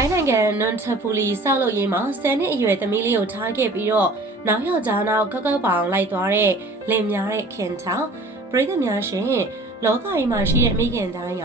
ထိုင်းနိုင်ငံနွန်ထပူလီဆောက်လုပ်ရေးမှာ10နှစ်အရွယ်သမီးလေးကိုထားခဲ့ပြီးတော့နောက်ယောက်ျားနောက်ကောက်ကောက်ပောင်လိုက်သွားတဲ့လင်များတဲ့ခင်ချောင်းပရိသတ်များရှင် လောကကြီးမှာရှိတဲ့မိခင်တိုင်းက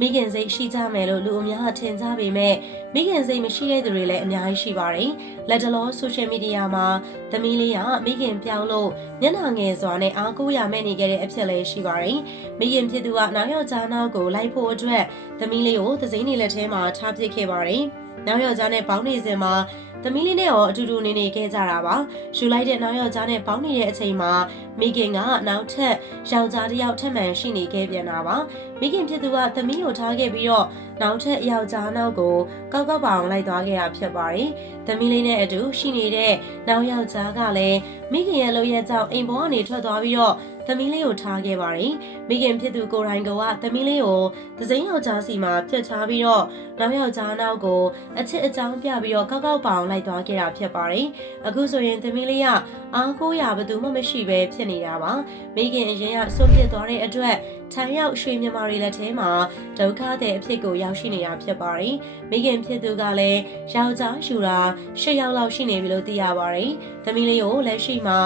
မိခင်စိတ်ရှိကြမယ်လို့လူအများထင်ကြပေမဲ့မိခင်စိတ်မရှိတဲ့သူတွေလည်းအများကြီးရှိပါတယ်။လက်တလောဆိုရှယ်မီဒီယာမှာသမီးလေးကမိခင်ပြောင်းလို့မျက်နှာငယ်စွာနဲ့အားကိုးရမဲ့နေခဲ့တဲ့အဖြစ်လည်းရှိပါတယ်။မိခင်ဖြစ်သူကနောက်ယောက်ျားနောက်ကိုလိုက်ဖို့အတွက်သမီးလေးကိုသစိမ်းနေလက်ထဲမှာထားပစ်ခဲ့ပါတယ်။ နောက်ယောက်ျားနဲ့ပေါင်းနေစဉ်မှာသမီးလေးနဲ့ရောအတူတူနေနေခဲ့ကြတာပါ။ရှူလိုက်တဲ့နောက်ယောက်ျားနဲ့ပေါင်းနေတဲ့အချိန်မှာမိခင်ကနောက်ထပ်ယောက်ျားတစ်ယောက်ထပ်မံရှိနေခဲ့ပြန်တာပါ။မိခင်ဖြစ်သူကသမီးကိုထားခဲ့ပြီးတော့နောက်ထပ်ယောက်ျားနောက်ကိုကောက်ကောက်ပေါင်လိုက်သွားခဲ့တာဖြစ်ပါတယ်။သမီးလေးနဲ့အတူရှိနေတဲ့နောက်ယောက်ျားကလည်းမိခင်ရဲ့လုပ်ရက်ကြောင့်အိမ်ပေါ်ကနေထွက်သွားပြီးတော့ သမီးလေးကိုထားခဲ့ပါတယ်။မိခင်ဖြစ်သူကိုရိုင်းကသမီးလေးကိုသစိမ်းယောက်ျားစီမှာပြစ်ထားပြီးတော့နောက်ယောက်ျားနောက်ကိုအချစ်အချောင်းပြပြီးတော့ကောက်ကောက်ပေါင်လိုက်သွားခဲ့တာဖြစ်ပါတယ်။အခုဆိုရင်သမီးလေးကအားကိုးရဘသူမှမရှိပဲဖြစ်နေတာပါ။မိခင်အရင်ကဆွန့်ပစ်သွားတဲ့အတွက်ထိုင်ရောက်ရွှေမြမာတွေလက်ထဲမှာဒုက္ခတဲ့အဖြစ်ကိုရောက်ရှိနေတာဖြစ်ပါတယ်။မိခင်ဖြစ်သူကလည်းယောက်ျားယူတာ၈ယောက်လောက်ရှိနေပြီလို့သိရပါတယ်။သမီးလေးကိုလက်ရှိမှာ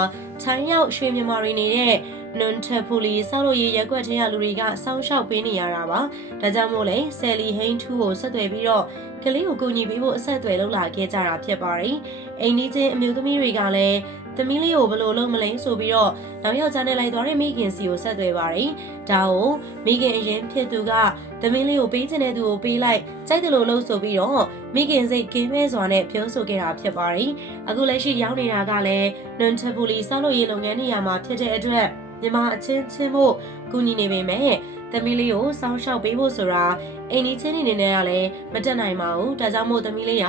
ထိုင်ရောက်ရွှေမြမာတွေနေတဲ့နွန်ထပူလီစောက်လို့ရရက်ွက်ထဲရလူတွေကစောင်းရှောက်ပေးနေရတာပါ။ဒါကြောင့်မို့လဲဆယ်လီဟိန်းထူးကိုဆက်သွယ်ပြီးတော့ကလေးကိုကူညီပေးဖို့အဆက်အသွယ်လုပ်လာခဲ့ကြတာဖြစ်ပါတယ်။အိမ်နီးချင်းအမျိုးသမီးတွေကလည်း သမီးလေးကိုဘယ်လိုလုပ်မလဲဆိုပြီးတော့နောက်ယောက်ျားနဲ့လိုက်သွားတဲ့မိခင်စီကိုဆက်သွယ်ပါတယ်။ဒါကိုမိခင်အရင်ဖြစ်သူကသမီးလေးကိုပေးချင်တဲ့သူကိုပေးလိုက်ကြိုက်တယ်လို့လုပ်ဆိုပြီးတော့မိခင်စိတ်ကင်းမဲစွာနဲ့ပြောဆိုခဲ့တာဖြစ်ပါတယ်။အခုလက်ရှိရောက်နေတာကလည်းနွန်ထပူလီစောက်လို့ရေးလုပ်ငန်းနေရာမှာဖြစ်တဲ့အတွက်မြန်မာအချင်းချင်းဖို့ကူညီနေပေမဲ့သမီးလေးကိုစောင်းရှောက်ပေးဖို့ဆိုတာအိမ်ကြီးချင်းနေနေရလည်းမတက်နိုင်ပါဘူး။ဒါကြောင့်မို့သမီးလေးက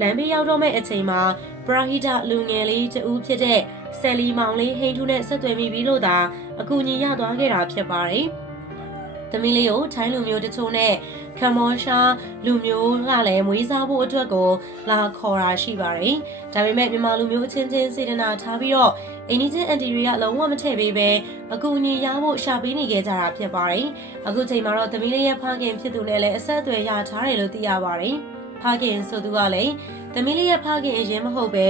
လမ်းဘေးရောက်တော့မဲ့အချိန်မှာ ပရာဟိတလူငယ်လေးတူဖြစ်တဲ့ဆယ်လီမောင်လေးဟိန်းထူးနဲ့ဆက်သွယ်မိပြီးလို့သာအကူအညီရသွားခဲ့တာဖြစ်ပါတယ်။သမီးလေးကိုထိုင်းလူမျိုးတချို့နဲ့ကမ္ဘောရှားလူမျိုးကလည်းမွေးစားဖို့အတွက်ကိုလာခေါ်တာရှိပါတယ်။ဒါပေမဲ့မြန်မာလူမျိုးအချင်းချင်းစေတနာထားပြီးတော့အင်းကြီးအန်တီတွေကလုံးဝမထည့်ပေးပဲအကူအညီရဖို့ရှာပေးနေခဲ့ကြတာဖြစ်ပါတယ်။အခုချိန်မှာတော့သမီးလေးရဲ့ဖခင်ဖြစ်သူနဲ့လည်းအဆက်အသွယ်ရထားတယ်လို့သိရပါတယ်။ ဖခင်ဆိုသူကလည်းသမီးလေးရဲ့ဖခင်အရင်မဟုတ်ပဲ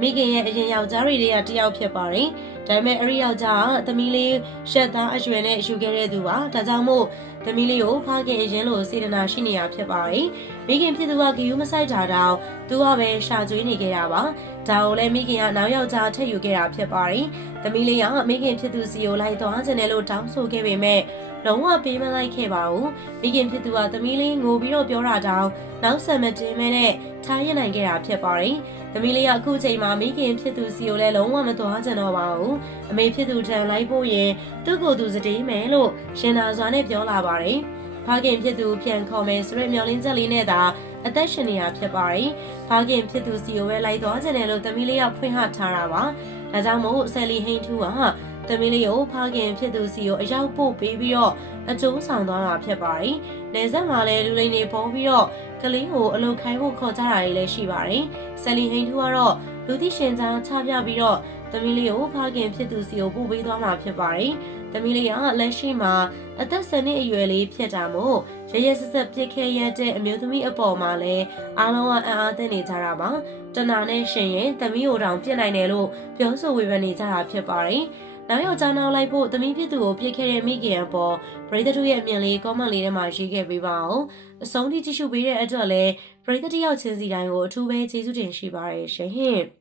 မိခင်ရဲ့အရင်ယောက်ျားတွေကတယောက်ဖြစ်ပါတယ်။ဒါပေမဲ့အဲ့ဒီယောက်ျားကသမီးလေးရှက်သားအရွယ်နဲ့ယူခဲ့တဲ့သူပါ။ဒါကြောင့်မို့သမီးလေးကိုဖခင်အရင်လိုစေတနာရှိနေရဖြစ်ပါတယ်။မိခင်ဖြစ်သူကဂီယူမဆိုင်တာတော့သူကပဲရှာကျွေးနေခဲ့တာပါ။ဒါကိုလည်းမိခင်ကနောက်ယောက်ျားထည့်ယူခဲ့တာဖြစ်ပါတယ်။သမီးလေးကမိခင်ဖြစ်သူစီကိုလိုက်သွားခြင်းနဲ့လို့တောင်းဆိုခဲ့ပေမဲ့ လုံးဝပေးမလိုက်ခဲ့ပါဘူး။မိခင်ဖြစ်သူကသမီးလေးငိုပြီးတော့ပြောတာတောင်းနောက်ဆက်မတင်မဲနဲ့ထားရနိုင်ခဲ့တာဖြစ်ပါတယ်။သမီးလေးကအခုချိန်မှာမိခင်ဖြစ်သူစီကိုလည်းလုံးဝမသွားကြတော့ပါဘူး။အမေဖြစ်သူထံလိုက်ဖို့ရင်သူ့ကိုယ်သူစတေးမယ်လို့ရှင်သာစွာနဲ့ပြောလာပါတယ်။ဖခင်ဖြစ်သူပြန်ခေါ်မယ်ဆိုတဲ့မျှော်လင့်ချက်လေးနဲ့သာအသက်ရှင်နေတာဖြစ်ပါတယ်။ဖခင်ဖြစ်သူစီကိုပဲလိုက်သွားကြတယ်လို့သမီးလေးကဖွင့်ဟထားတာပါ။ဒါကြောင့်မို့ဆယ်လီဟိန်းထူးက သမီးလေးကိုဖခင်ဖြစ်သူစီကိုအရောက်ပို့ပေးပြီးတော့အကျိုးဆောင်သွားမှာဖြစ်ပါတယ်။နေဆက်မှာလည်းလူလိန်တွေပုံပြီးတော့ကလေးကိုအလုခိုင်းဖို့ခေါ်ကြတာတွေလည်းရှိပါတယ်။ဆယ်လီဟိန်းထူးကတော့လူသိရှင်ကြားချပြပြီးတော့သမီးလေးကိုဖခင်ဖြစ်သူစီကိုပို့ပေးသွားမှာဖြစ်ပါတယ်။သမီးလေးကလက်ရှိမှာအသက်10နှစ်အရွယ်လေးဖြစ်တာမို့ရရဆက်ဆက်ပြစ်ခဲရတဲ့အမျိုးသမီးအပေါ်မှာလည်းအားလုံးကအံ့အားသင့်နေကြတာပါ။တနာနဲ့ရှင်ရင်သမီးကိုတောင်ပြစ်နိုင်တယ်လို့ပြောဆိုဝေဖန်နေကြတာဖြစ်ပါတယ်။ နောက်ယောက်ျားနောက်လိုက်ဖို့သမီးဖြစ်သူကိုပြစ်ခဲ့တဲ့မိခင်အပေါ်ပရိသတ်တို့ရဲ့အမြင်လေး comment လေးထဲမှာရေးခဲ့ပေးပါအောင်။အဆုံးထိကြည့်ရှုပေးတဲ့အတွက်လည်းပရိသတ်တယောက်ချင်းစီတိုင်းကိုအထူးပဲကျေးဇူးတင်ရှိပါတယ်ရှင်။